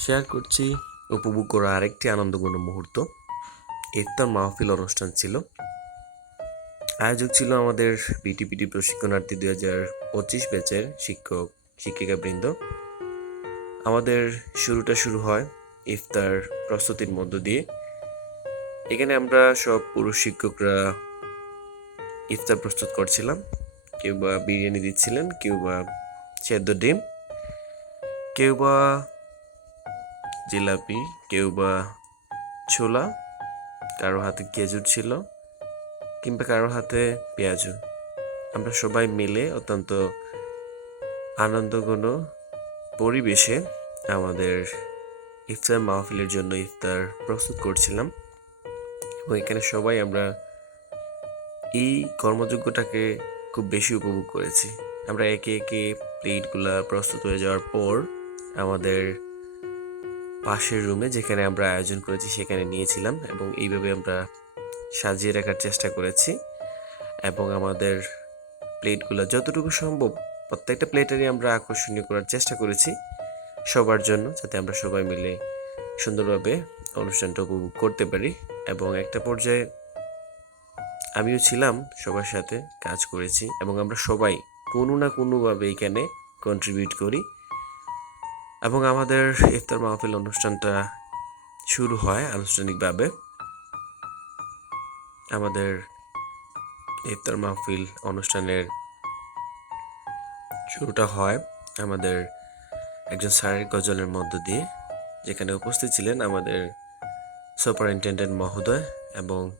Share করছি। উপভোগ করা আরেকটি আনন্দঘন মুহূর্ত। ইফতার মাহফিল অনুষ্ঠান ছিল। আয়োজক ছিল আমাদের বিটিপিটি প্রশিক্ষণার্থী দুই হাজার পঁচিশ ব্যাচের শিক্ষক, শিক্ষিকাবৃন্দ। আমাদের শুরুটা শুরু হয় ইফতার প্রস্তুতির মধ্য দিয়ে। এখানে আমরা সব পুরুষ শিক্ষকরা ইফতার প্রস্তুত করছিলাম। কেউ বা বিরিয়ানি দিচ্ছিলেন, কেউ বা সেদ্ধ ডিম, কেউ বা জিলাপি কেউ বা ছোলা, কারও হাতে খেজুর ছিল কিংবা কারও হাতে পেঁয়াজু। আমরা সবাই মিলে অত্যন্ত আনন্দঘন পরিবেশে আমাদের ইফতার মাহফিলের জন্য ইফতার প্রস্তুত করছিলাম। এবং এখানে সবাই আমরা এই কর্মযোগ্যটাকে খুব বেশি উপভোগ করেছি। আমরা একে একে প্লেটগুলা প্রস্তুত হয়ে যাওয়ার পর আমাদের পাশের রুমে যেখানে আমরা আয়োজন করেছি সেখানে নিয়েছিলাম এবং এইভাবে আমরা সাজিয়ে রাখার চেষ্টা করেছি এবং আমাদের প্লেটগুলো যতটুকু সম্ভব প্রত্যেকটা প্লেটারই আমরা আকর্ষণীয় করার চেষ্টা করেছি সবার জন্য যাতে আমরা সবাই মিলে সুন্দরভাবে অনুষ্ঠানটা উপভোগ করতে পারি এবং একটা পর্যায়ে আমিও ছিলাম, সবার সাথে কাজ করেছি এবং আমরা সবাই কোনো না কোনোভাবে এখানে কন্ট্রিবিউট করি। এবং আমাদের ইফতার মাহফিল অনুষ্ঠানটা শুরু হয় আনুষ্ঠানিকভাবে। আমাদের ইফতার মাহফিল অনুষ্ঠানের শুরুটা হয় আমাদের একজন স্যারের গজলের মধ্য দিয়ে, যেখানে উপস্থিত ছিলেন আমাদের সুপারিনটেন্ডেন্ট মহোদয় এবং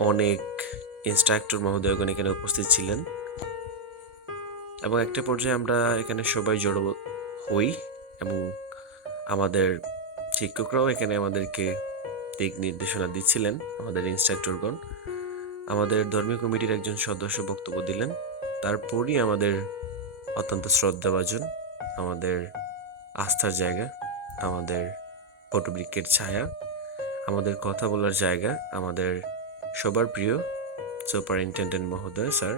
অনেক ইনস্ট্রাক্টর মহোদয়গণ এখানে উপস্থিত ছিলেন। এবং একটা পর্যায়ে আমরা এখানে সবাই জড়ো হই এবং আমাদের শিক্ষকরাও এখানে আমাদেরকে দিক নির্দেশনা দিচ্ছিলেন, আমাদের ইনস্ট্রাক্টরগণ আমাদের ধর্মীয় কমিটির একজন সদস্য বক্তব্য দিলেন। তারপরই আমাদের অত্যন্ত শ্রদ্ধাভাজন, আমাদের আস্থার জায়গা, আমাদের পটবৃক্ষের ছায়া, আমাদের কথা বলার জায়গা, আমাদের সবার প্রিয় সুপারিনটেন্ডেন্ট মহোদয় স্যার,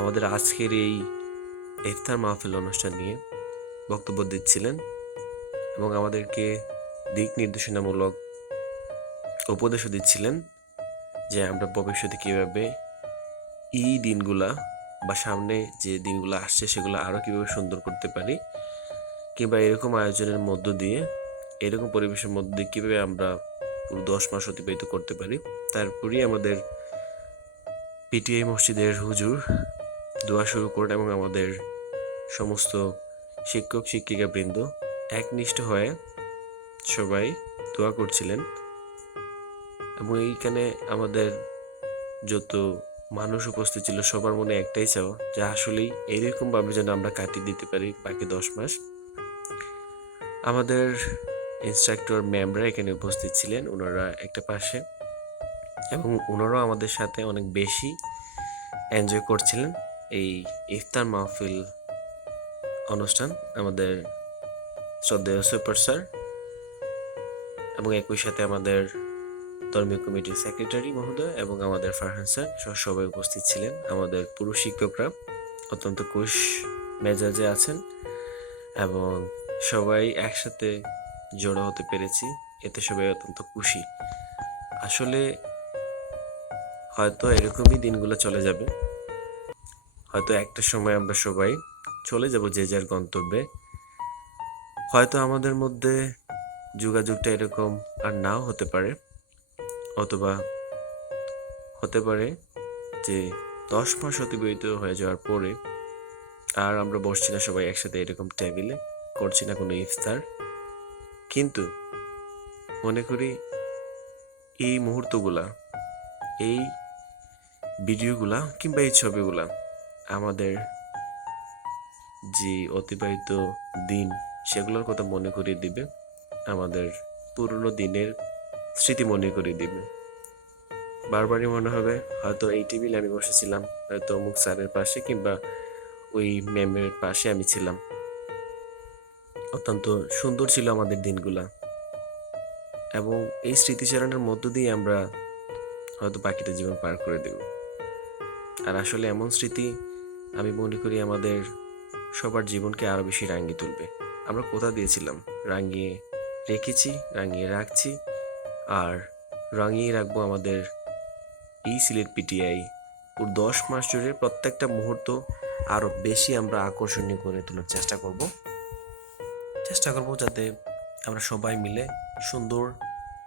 আমাদের আজকের এই ইফতার মাহফিল অনুষ্ঠান নিয়ে বক্তব্য দিচ্ছিলেন এবং আমাদেরকে দিক নির্দেশনামূলক উপদেশও দিচ্ছিলেন যে আমরা ভবিষ্যতে কীভাবে এই দিনগুলা বা সামনে যে দিনগুলো আসছে সেগুলো আরও কীভাবে সুন্দর করতে পারি, কিংবা এরকম আয়োজনের মধ্য দিয়ে, এরকম পরিবেশের মধ্য দিয়ে কীভাবে আমরা পুরো দশ মাস অতিবাহিত করতে পারি। তারপরই আমাদের পিটিআই মসজিদের হুজুর দোয়া শুরু করেন এবং আমাদের সমস্ত শিক্ষক শিক্ষিকা বৃন্দ একনিষ্ঠ হয়ে সবাই দোয়া করছিলেন। এবং এইখানে আমাদের যত মানুষ উপস্থিত ছিল, সবার মনে একটাই চাও যে আসলেই এইরকমভাবে যেন আমরা কাটিয়ে দিতে পারি বাকি দশ মাস। আমাদের ইনস্ট্রাক্টর ম্যামরা এখানে উপস্থিত ছিলেন, ওনারা একটা পাশে। এবং ওনারাও আমাদের সাথে অনেক বেশি এনজয় করছিলেন এই ইফতার মাহফিল অনুষ্ঠান, আমাদের শ্রদ্ধেয় সুপার স্যার এবং একই সাথে আমাদের ধর্মীয় কমিটির সেক্রেটারি মহোদয় এবং আমাদের ফারহান স্যার সহ সবাই উপস্থিত ছিলেন, আমাদের পুরুষ শিক্ষকরা অত্যন্ত কুশ মেজাজে আছেন এবং সবাই একসাথে জড়ো হতে পেরেছি, এতে সবাই অত্যন্ত খুশি। আসলে হয়তো এরকমই দিনগুলো চলে যাবে, হয়তো একটা সময় আমরা সবাই চলে যাব যে যার গন্তব্যে। হয়তো আমাদের মধ্যে যোগাযোগটা এরকম আর নাও হতে পারে, অথবা হতে পারে যে দশ মাস অতিবাহিত হয়ে যাওয়ার পরে আর আমরা বসছি না সবাই একসাথে এরকম টেবিলে করছি না কোনো ইফতার। কিন্তু মনে করি এই মুহূর্তগুলা, এই ভিডিওগুলা কিংবা এই ছবিগুলা আমাদের যে অতিবাহিত দিন সেগুলোর কথা মনে করিয়ে দিবে, আমাদের পুরনো দিনের স্মৃতি মনে করিয়ে দিবে। বারবারই মনে হবে, হয়তো এই টেবিলে আমি বসেছিলাম, হয়তো অমুক স্যারের পাশে কিংবা ওই ম্যামের পাশে আমি ছিলাম। অত্যন্ত সুন্দর ছিল আমাদের দিনগুলা। এবং এই স্মৃতিচারণের মধ্য দিয়ে আমরা হয়তো বাকিটা জীবন পার করে দেব। আর আসলে এমন স্মৃতি আমি মনে করি আমাদের সবার জীবনকে আরও বেশি রাঙিয়ে তুলবে। আমরা কথা দিয়েছিলাম? রাঙিয়ে রেখেছি, রাঙিয়ে রাখছি, আর রাঙিয়ে রাখব আমাদের এই সিলেট পিটিআই। পুরো দশ মাস জুড়ে প্রত্যেকটা মুহূর্ত আরও বেশি আমরা আকর্ষণীয় করে তোলার চেষ্টা করব। চেষ্টা করব যাতে আমরা সবাই মিলে সুন্দর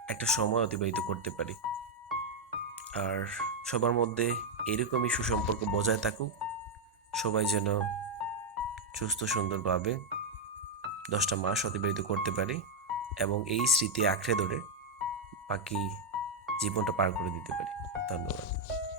একটা সময় অতিবাহিত করতে পারি। আর সবার মধ্যে এরকমই সুসম্পর্ক বজায় থাকুক। সবাই যেন সুস্থ সুন্দরভাবে দশটা মাস অতিবাহিত করতে পারি এবং এই স্মৃতি আঁকড়ে ধরে বাকি জীবনটা পার করে দিতে পারি। ধন্যবাদ।